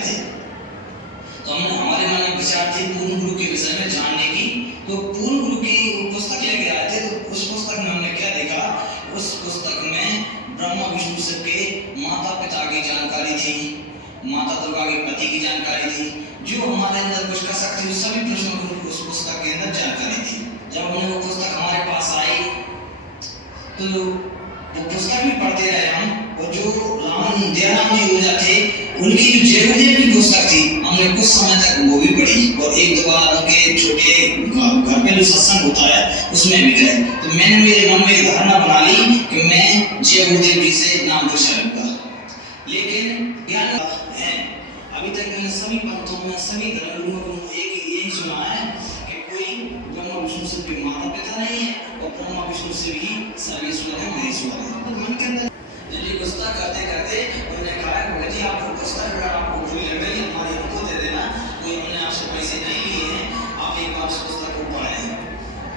रहे थे। तो हमने हमारे मन में विचार थी पूर्ण गुरु के विषय में जानने की। तो पूर्ण गुरु की पुस्तक लेके आए थे। तो उस पुस्तक में हमने क्या देखा, उस पुस्तक में ब्रह्मा विष्णु शिव के माता पिता की जानकारी थी, माता दुर्गा के पति की जानकारी थी, जो हमारे अंदर कुछ कसक थी उस सभी प्रश्नों की उस पुस्तक के अंदर जानकारी थी। जब हमने वो पुस्तक हमारे पास आई तो वो पुस्तक भी पढ़ते रहे हम, और जो दयाराम जी ओझा थे उनकी जो जयगुरुदेव की पुस्तक थी हमने कुछ समय तक वो भी पढ़ी, और एक दो बार उनके छोटे घर पे जो सत्संग होता है उसमें भी गए। तो मैंने मेरे मन में एक धारणा बना ली कि मैं जयगुरुदेव जी से नाम दीक्षा लूंगा। लेकिन ज्ञान है, अभी तक मैंने सभी पंथों में सभी धर्म गुरुओं को एक यही सुना है कि कोई ब्रह्मा विष्णु शिव के माता पिता नहीं है, और ब्रह्मा विष्णु शिव ही सर्वेश्वर है, महेश्वर है। तो मन के अंदर यदि पुस्तक करते करते उन्होंने कहा कि जी आपको पुस्तक अगर आपको कोई लगेगी हमारी हमको दे देना, कोई हमने आपसे पैसे नहीं लिए हैं, आप एक बार उस पुस्तक को पढ़ें।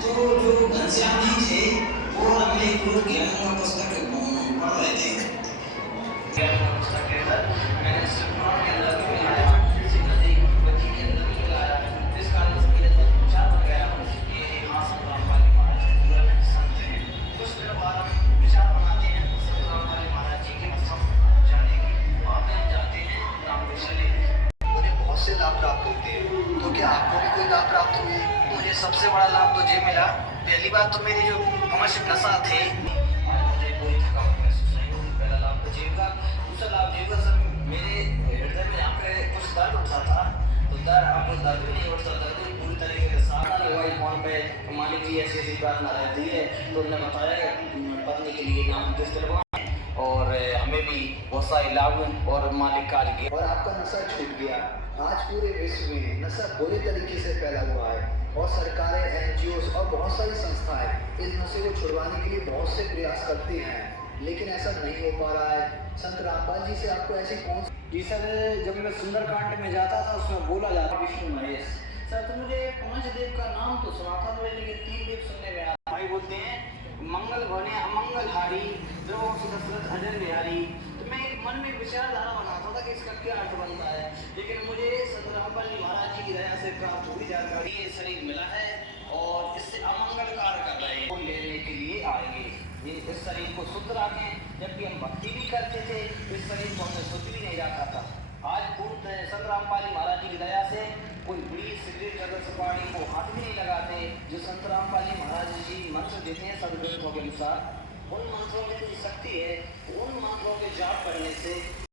तो जो घनश्याम जी थे वो हमने एक रोज ज्ञान पुस्तक पढ़ रहे थे। पुस्तक के अंदर मैंने सिर्फ के अंदर भी मिलाया, किसी नदी बच्ची के अंदर भी मिलाया, जिस कारण से मेरे मन विचार बन गया कि हाँ संतराम वाली महाराज पूरा संत हैं। कुछ दिन बाद हम विचार बनाते हैं संतराम वाली महाराज जी के सब जाने की, वहाँ पे हम जाते हैं नाम दीक्षा लेने, उन्हें बहुत से लाभ प्राप्त होते हैं। तो क्या आपको भी कोई लाभ प्राप्त हुए? मुझे सबसे बड़ा लाभ तो ये मिला, पहली बात तो मेरी जो अवश्य नशा थे मुझे कोई थकावट महसूस नहीं हुई, पहला लाभ तो जेब का। दूसरा लाभ जेब का सर मेरे हृदय में यहाँ पे कुछ दर्द उठा था, तो आपको दर्द भी नहीं उठता, दर्द भी पूरी तरीके से साफ ना लगवाई फोन पे मालिक जी ऐसी ऐसी बात ना रहती है। तो उन्होंने बताया पत्नी के लिए नाम दीक्षा और हमें भी बहुत सारे लाभ और मालिक कार्य किए और आपका नशा छूट गया। आज पूरे विश्व में नशा बुरे तरीके से फैला हुआ है, और सरकारें, एनजीओ और बहुत सारी संस्थाएं इस नशे को छुड़वाने के लिए बहुत से प्रयास करती हैं, लेकिन ऐसा नहीं हो पा रहा है। संत रामपाल जी से आपको ऐसी कौन जी सर, जब मैं सुंदरकांड में जाता था उसमें बोला जाता विष्णु महेश सर, तो मुझे 5 देव का नाम तो सुना था मुझे, लेकिन 3 देव सुनने में आया। भाई बोलते हैं मंगल भवने अमंगलहारी द्रवों से दशरथ अजर बिहारी। तो मैं एक मन में विचारधारा बनाता था कि इसका क्या अर्थ बनता है, लेकिन मुझे संत रामपाल जी महाराज जी की दया से प्राप्त हुई जानकारी, ये शरीर मिला है और इससे अमंगल कार्य कर रहे हैं, लेने के लिए आएंगे। ये इस शरीर को शुद्ध रखें, जबकि हम भक्ति भी करते थे इस शरीर को हमने शुद्ध भी नहीं रखा था। आज पूर्ण संत रामपाल जी महाराज जी की दया से कोई बीड़ी सिगरेट अगर सुपारी को हाथ भी नहीं लगाते। जो संत रामपाल जी महाराज जी मंत्र देते हैं सदग्रंथों के अनुसार, उन मंत्रों में इतनी शक्ति है, उन मंत्रों के जाप करने से